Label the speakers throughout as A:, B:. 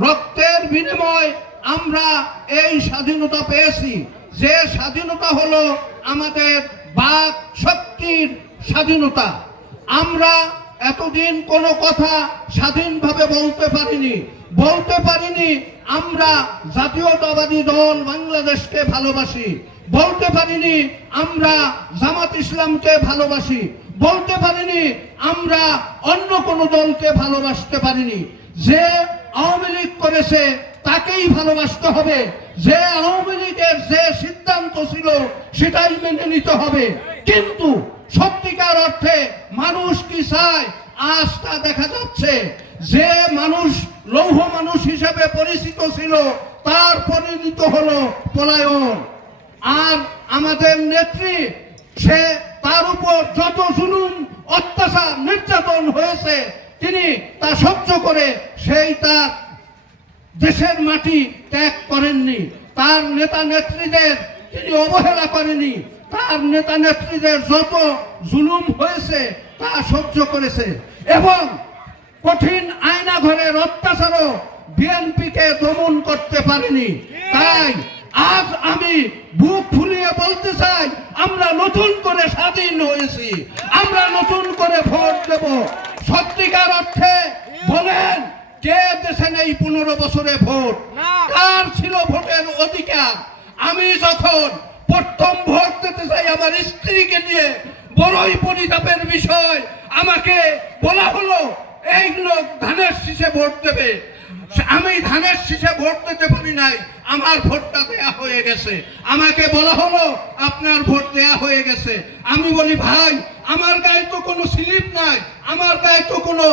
A: রক্তের বিনিময় আমরা এই স্বাধীনতা পেয়েছি। যে স্বাধীনতা হলো আমাদের বাক শক্তির স্বাধীনতা। আমরা এতদিন কোনো কথা স্বাধীনভাবে বলতে পারিনি। বলতে পারিনি, আমরা জাতীয়তাবাদী দল বাংলাদেশকে ভালোবাসি। বলতে পারিনি, আমরা জামাত ইসলামকে ভালোবাসি। বলতে পারিনি, আমরা অন্য কোনো দলকে ভালোবাসতে পারিনি। যে আওয়ামী লীগ করেছে তাকেই ভালোবাসতে হবে, যে আওয়ামী লীগের যে সিদ্ধান্ত ছিল সেটাই মেনে নিতে হবে। কিন্তু সত্যিকার অর্থে মানুষ কি চায়? আজ তা দেখা যাচ্ছে যে মানুষ লৌহ মানুষ হিসেবে পরিচিত ছিল, তার পরিণত হলো পলায়ন। আর আমাদের নেত্রী, সে তার উপর যত জুলুম, অত্যাচার, নির্যাতন হয়েছে তিনি তা সহ্য করে সেই তার দেশের মাটি ত্যাগ করেননি। তার নেতা নেত্রীদের তিনি অবহেলা করেনি তার নেতা নেত্রীদের যত জুলুম হয়েছে, তা সহ্য করেছে। এবং কঠিন আয়না ঘরের অত্যাচারও বিএনপিকে দমন করতে পারেনি। তাই আজ আমি বুক ফুলিয়ে বলতে চাই, আমরা নতুন করে স্বাধীন হয়েছি। আমরা নতুন করে ভোট দেব। সত্যিকার অর্থে বলেন যে দেশে নেই পনেরো বছরে ভোট। কার ছিল ভোটের অধিকার? আমি যখন প্রথম ভোট দিতে চাই আমার স্ত্রীকে নিয়ে বড়ই পরিতাপের বিষয় আমাকে বলা হলো এই লোক ধানের শীষে ভোট দেবে। আমি ধানের শীষে ভোট দিতে পারি নাই, আমার ভোটটা দেয়া হয়ে গেছে। আমাকে বলা হলো, আপনার ভোট দেয়া হয়ে গেছে। আমি বলি, ভাই, আমার গায়ে তো কোনো স্লিপ নাই, আমার গায়ে তো কোনো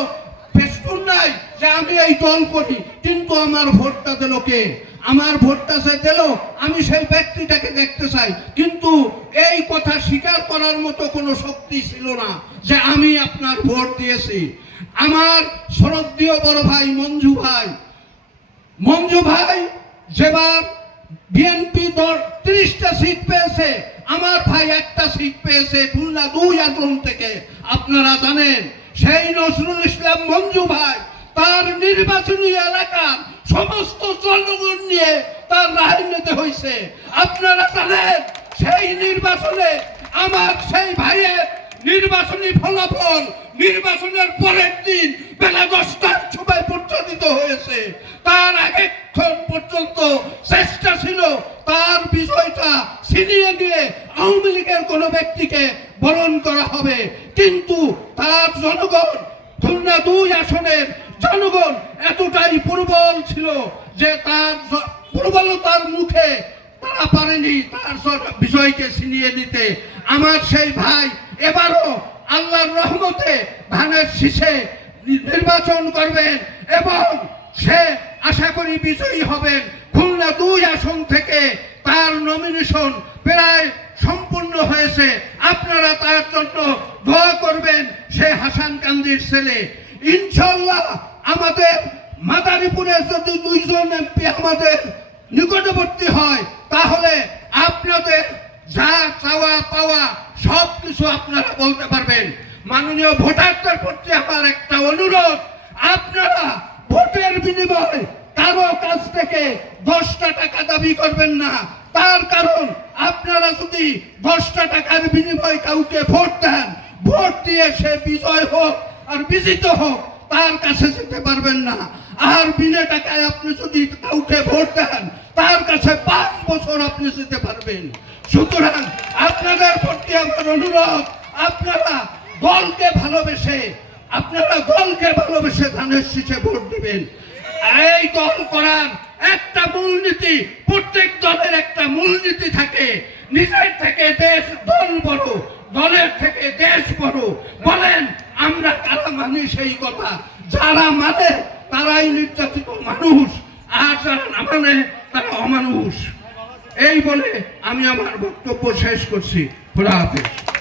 A: ফেসবুক নাই যে আমি এই দল করি, কিন্তু আমার ভোটটা দিল কে? আমার ভোটটা সে দিল, আমি সেই ব্যক্তিটাকে দেখতে চাই। কিন্তু এই কথা স্বীকার করার মতো কোনো শক্তি ছিল না যে আমি আপনার ভোট দিয়েছি। আমার শ্রদ্ধীয় বড় ভাই মঞ্জু ভাই মঞ্জু ভাই যেবার বিএনপি দল ত্রিশটা সিট পেয়েছে, আমার ভাই একটা সিট পেয়েছে খুলনা দুই আসন থেকে। আপনারা জানেন, সেই নজরুল ইসলাম মঞ্জু ভাই তার নির্বাচনী এলাকার সমস্ত জনগণ নিয়ে তার রায় নিতে হয়েছে আপনারা জানেন, সেই নির্বাচনে আমার সেই ভাইয়ের নির্বাচনী ফলাফল নির্বাচনের পরের দিন বেলা দশটার সময় প্রচারিত হয়েছে। তার আগেক্ষণ পর্যন্ত চেষ্টা ছিল তার বিষয়টা ছিনিয়ে নিয়ে আওয়ামী লীগের কোনো ব্যক্তিকে বরণ করা হবে। কিন্তু তার জনগণ খুলনা দুই আসনের জনগণ এতটাই প্রবল ছিল যে তার প্রবলতার মুখে তারা পারেনি তার বিষয়কে ছিনিয়ে নিতে। আমার সেই ভাই এবারও আল্লাহর রহমতে ধানের শীষে নির্বাচন করবেন এবং সে আশা করি বিজয়ী হবেন। খুলনা দুই আসন থেকে তার নমিনেশন প্রায় সম্পূর্ণ হয়েছে। আপনারা তার জন্য দোয়া করবেন সে হাসান কান্দির ছেলে। ইনশাল্লাহ আমাদের মাদারীপুরে যদি দুইজন এমপি আমাদের নিকটবর্তী হয়, তাহলে আপনাদের যা চাওয়া পাওয়া সব কিছু আপনারা বলতে পারবেন। মাননীয় ভোটারদের প্রতি আমার একটা অনুরোধ, আপনারা ভোটের বিনিময় কারও কাছ থেকে দশটা টাকা দাবি করবেন না। তার কারণ, আপনারা যদি দশটা টাকার বিনিময়ে কাউকে ভোট দেন, ভোট দিয়ে সে বিজয় হোক আর বিজিত হোক তার কাছে যেতে পারবেন না। আর বিনা টাকায় আপনি যদি কাউকে ভোট দেন, তার কাছে পাঁচ বছর আপনি যেতে পারবেন। সুতরাং আপনাদের প্রতি আমার অনুরোধ, আপনারা দলকে ভালোবেসে, আপনারা দলকে ভালোবেসে ধানের শীষে ভোট দিবেন। এই দল করার একটা মূলনীতি, প্রত্যেক দলের একটা মূলনীতি থাকে। নিজের থেকে দেশ দল বড়, দলের থেকে দেশ বড় বলেন আমরা মানি সেই কথা। যারা মানে তারাই নির্যাতিত মানুষ। আর যারা না মানে তারা অমানুষ। এই বলে আমি আমার বক্তব্য শেষ করছি। খোলা হাফেজ।